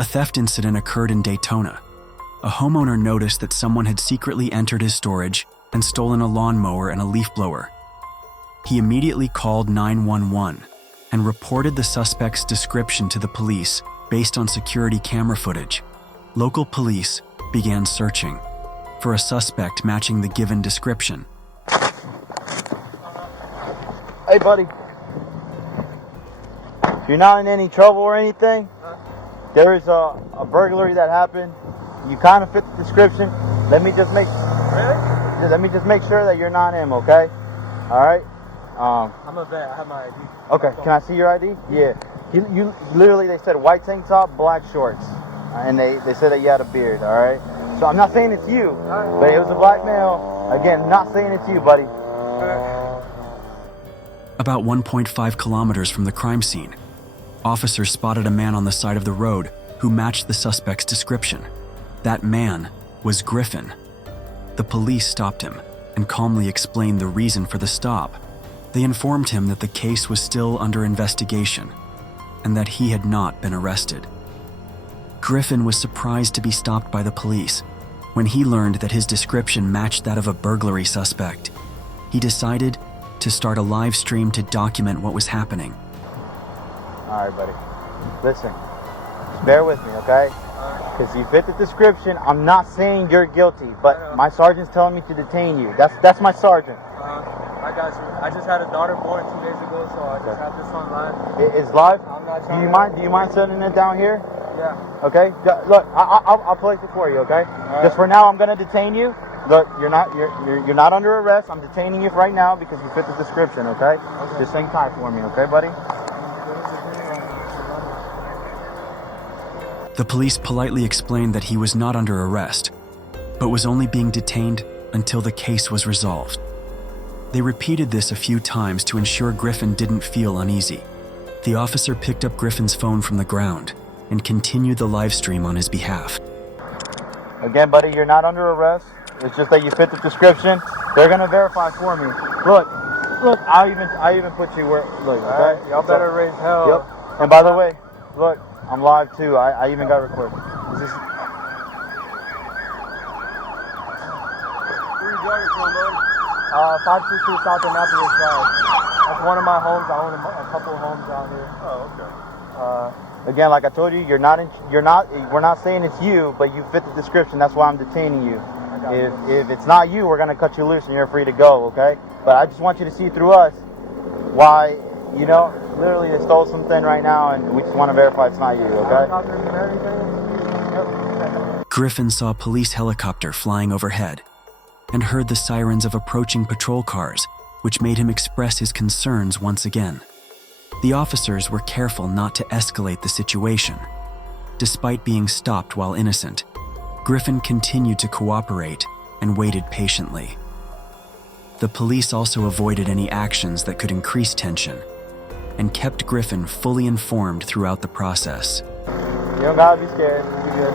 A theft incident occurred in Daytona. A homeowner noticed that someone had secretly entered his storage and stolen a lawnmower and a leaf blower. He immediately called 911 and reported the suspect's description to the police based on security camera footage. Local police began searching for a suspect matching the given description. Hey, buddy. If you're not in any trouble or anything, there is a burglary that happened. You kind of fit the description. Let me just make sure that you're not him, okay? All right. I'm a vet. I have my ID. Okay. Can I see your ID? Yeah. You literally, they said white tank top, black shorts, and they said that you had a beard. All right. So I'm not saying it's you, but it was a black male. Again, not saying it's you, buddy. About 1.5 kilometers from the crime scene, officers spotted a man on the side of the road who matched the suspect's description. That man was Griffin. The police stopped him and calmly explained the reason for the stop. They informed him that the case was still under investigation and that he had not been arrested. Griffin was surprised to be stopped by the police. When he learned that his description matched that of a burglary suspect, he decided to start a live stream to document what was happening. All right, buddy. Listen, just bear with me, okay? Because you fit the description. I'm not saying you're guilty, but my sergeant's telling me to detain you. That's my sergeant. I got you. I just had a daughter born 2 days ago, so I just have this on live. It's live? I'm not trying Do you mind setting it down here? Yeah. Okay. Look, I'll place it for you, okay? Right. Just for now, I'm gonna detain you. Look, you're not under arrest. I'm detaining you right now because you fit the description, okay? Just hang tight for me, okay, buddy? The police politely explained that he was not under arrest, but was only being detained until the case was resolved. They repeated this a few times to ensure Griffin didn't feel uneasy. The officer picked up Griffin's phone from the ground and continued the live stream on his behalf. Again, buddy, you're not under arrest. It's just that you fit the description. They're gonna verify for me. Look, I even put you where. Look, okay? Y'all better raise hell. Yep. And by the way, look, I'm live too. I even got recorded. Is this? Where you driving from, bud? 522 South Annapolis Drive. That's one of my homes. I own a couple of homes out here. Oh, okay. Again, like I told you, we're not saying it's you, but you fit the description. That's why I'm detaining you. If it's not you, we're gonna cut you loose and you're free to go, okay? But I just want you to see through us why, literally they stole something right now, and we just want to verify it's not you, okay? Griffin saw a police helicopter flying overhead and heard the sirens of approaching patrol cars, which made him express his concerns once again. The officers were careful not to escalate the situation. Despite being stopped while innocent, Griffin continued to cooperate and waited patiently. The police also avoided any actions that could increase tension and kept Griffin fully informed throughout the process. You don't gotta be scared. You're good.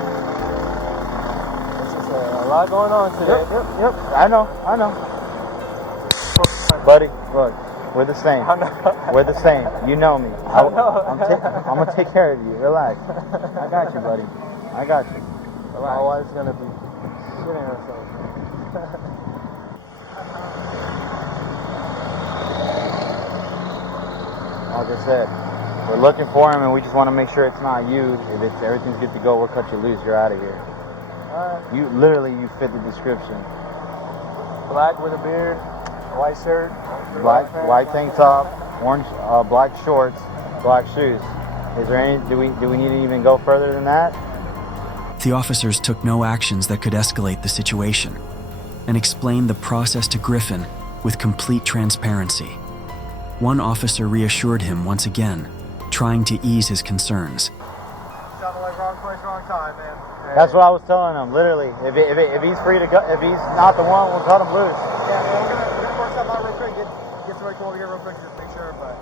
There's just a lot going on today. Yep. I know. Buddy, look, we're the same. I know. We're the same. You know me. I know. I'm gonna take care of you. Relax. I got you, buddy. I got you. My wife's gonna be shitting herself. Like I said, we're looking for him, and we just want to make sure it's not you. If everything's good to go, we'll cut you loose. You're out of here. You fit the description. Black with a beard, white shirt, White tank top, orange, black shorts, black shoes. Is there any? Do we need to even go further than that? The officers took no actions that could escalate the situation and explained the process to Griffin with complete transparency. One officer reassured him once again, trying to ease his concerns. Sounded like wrong place, wrong time, man. That's what I was telling him. Literally, if he's free to go, if he's not the one, we'll cut him loose. Yeah, man, we're gonna work something out real quick. Get somebody come over here real quick, just make sure. But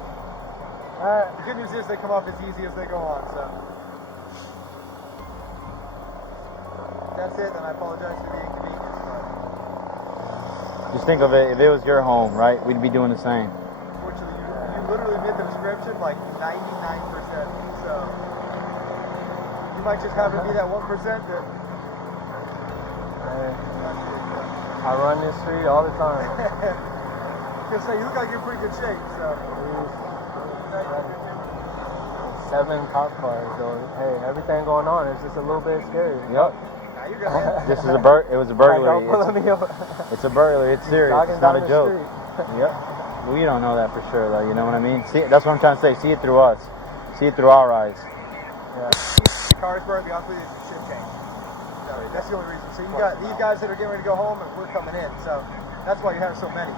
the good news is they come off as easy as they go on. So that's it. And I apologize for the inconvenience. But Just think of it. If it was your home, right, we'd be doing the same. unfortunately, you literally fit the description like 99%. So you might just happen to be that 1% that... I run this street all the time. I say, you look like you're in pretty good shape, so... 7 cop cars, so hey, everything going on is just a little bit scary. Yep. Now you're gonna This is it was a burglary. It's a burglary. It's serious. It's not a joke. Yep. We don't know that for sure, though. You know what I mean? See, that's what I'm trying to say. See it through us. See it through our eyes. Yeah. Carsburg, to be honest with you, should change. So that's the only reason. So you got these guys that are getting ready to go home, and we're coming in. So that's why you have so many.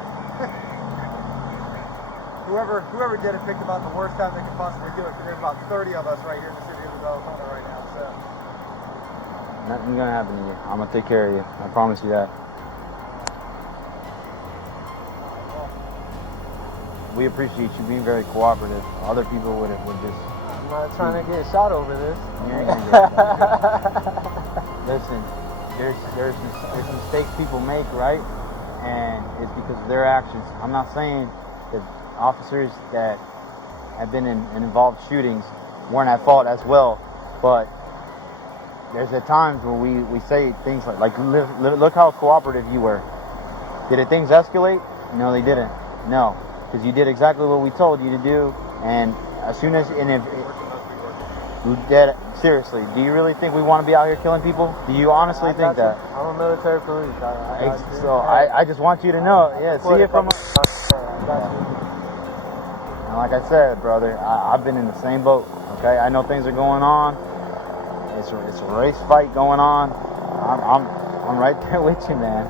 Whoever did it picked about the worst time they could possibly do it, because there's about 30 of us right here in the city of Daytona right now. So Nothing's gonna happen to you. I'm gonna take care of you. I promise you that. We appreciate you being very cooperative. Other people would just. I'm not trying to get shot over this. Listen, there's mistakes people make, right? And it's because of their actions. I'm not saying that officers that have been in involved shootings weren't at fault as well, but there's at times when we say things like look how cooperative you were. Did things escalate? No, they didn't. No, because you did exactly what we told you to do, and as soon as you did. Seriously, do you really think we want to be out here killing people? Do you honestly think that? I'm a military police. I just want you to know. Yeah, see it from. And like I said, brother, I've been in the same boat. Okay, I know things are going on. It's a race fight going on. I'm right there with you, man.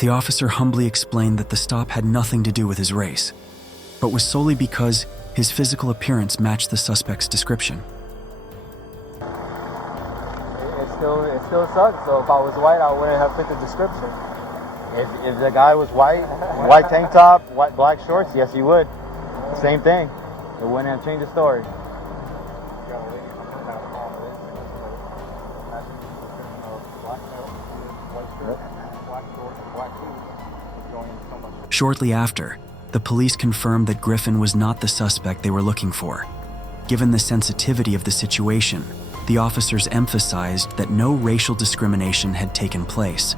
The officer humbly explained that the stop had nothing to do with his race, but was solely because his physical appearance matched the suspect's description. It still sucks. So if I was white, I wouldn't have fit the description. If the guy was white tank top, black shorts, yes, he would. Same thing. It wouldn't have changed the story. Shortly after, the police confirmed that Griffin was not the suspect they were looking for. Given the sensitivity of the situation, the officers emphasized that no racial discrimination had taken place.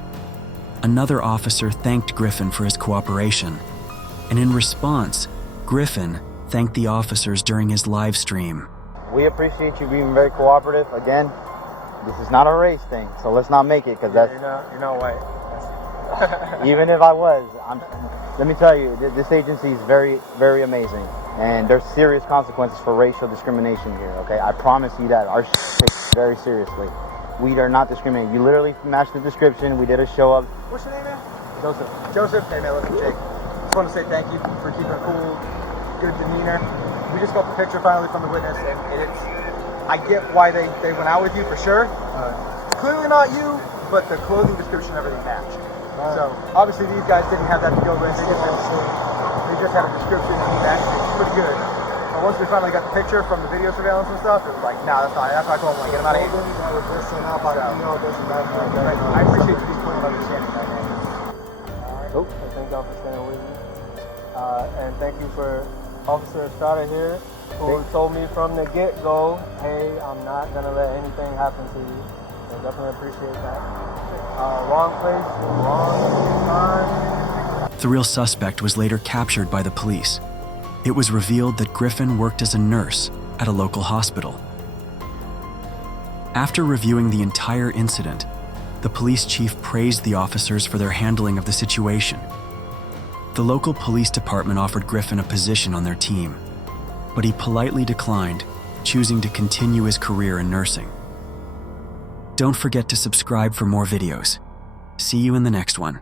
Another officer thanked Griffin for his cooperation, and in response, Griffin thanked the officers during his live stream. We appreciate you being very cooperative. Again, this is not a race thing, so let's not make it, because that's... You're not white. Even if I was, let me tell you, this agency is very, very amazing. And there's serious consequences for racial discrimination here, okay? I promise you that. Our takes it very seriously. We are not discriminating. You literally matched the description. We did a show up. what's your name, man? Joseph. Joseph. Hey, man, listen, Jake. Just want to say thank you for keeping a cool, good demeanor. We just got the picture finally from the witness, and it's. I get why they went out with you for sure. Clearly not you, but the clothing description and everything matched. So obviously these guys didn't have that to go with. They just had a description and he matched it. It's pretty good. But once we finally got the picture from the video surveillance and stuff, it was like, nah, that's not. That's why I told him, like, get him out of here. I appreciate you just putting understanding that, man. Nope. Thank y'all for staying with me. And thank you for Officer Estrada here, who told me from the get-go, hey, I'm not gonna let anything happen to you. So definitely appreciate that. Wrong place, wrong time. The real suspect was later captured by the police. It was revealed that Griffin worked as a nurse at a local hospital. After reviewing the entire incident, the police chief praised the officers for their handling of the situation. The local police department offered Griffin a position on their team, but he politely declined, choosing to continue his career in nursing. Don't forget to subscribe for more videos. See you in the next one.